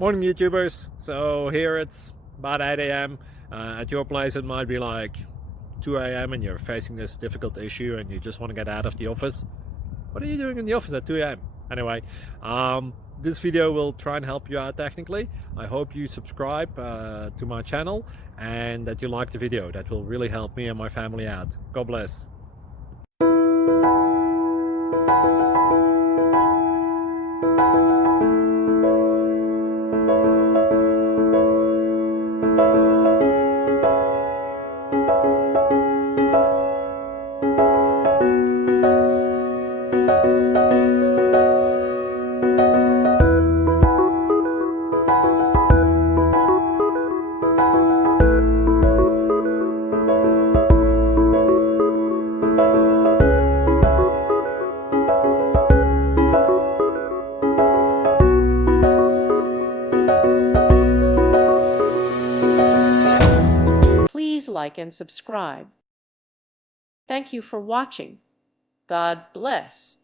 Morning YouTubers. So here it's about 8 a.m. At your place it might be like 2 a.m. and you're facing this difficult issue and you just want to get out of the office. What are you doing in the office at 2 a.m.? Anyway, this video will try and help you out technically. I hope you subscribe to my channel and that you like the video. That will really help me and my family out. God bless. Please like and subscribe. Thank you for watching. God bless.